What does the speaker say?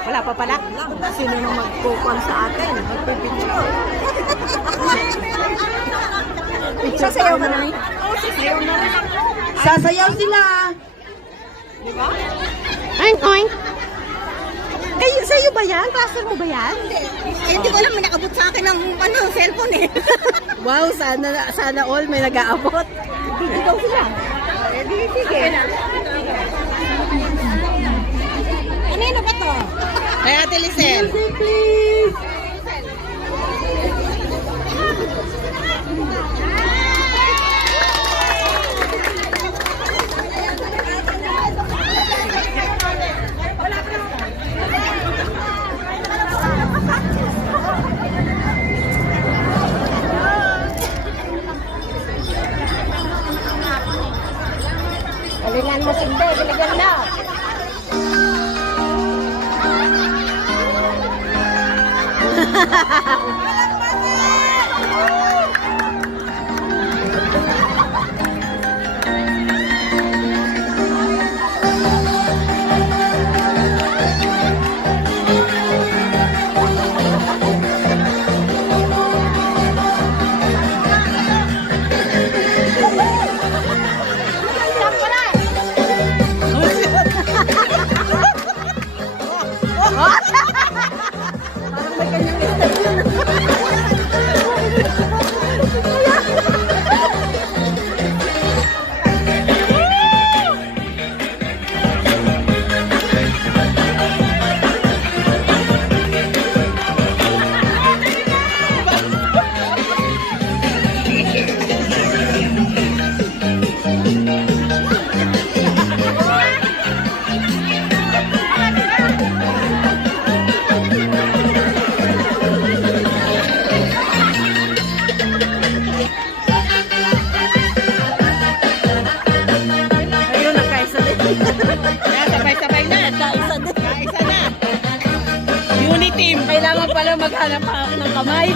Wala pa pala. Sino nang magkukuhan sa akin? Magpipicture. Sasayaw ka na eh? Oo, sasayaw na rin ako. Sasayaw sila. Diba? Oink, oink. Kayo, sa'yo ba yan? Cluster mo ba yan? Hindi ko alam, may nakabot sa akin ng cellphone eh. Wow, sana all may nag-aabot. Hindi daw sila. Sige. Kanino ba to? Kaya Ate Lisel. Music, please. Galingan mo sindi, galingan na. Parang may kanyang step. Ayun, nagkaisa din. Yan, sabay-sabay na. Nagkaisa din. Kaisa na. Unity team. Kailangan pala maghanap ako ng kamay.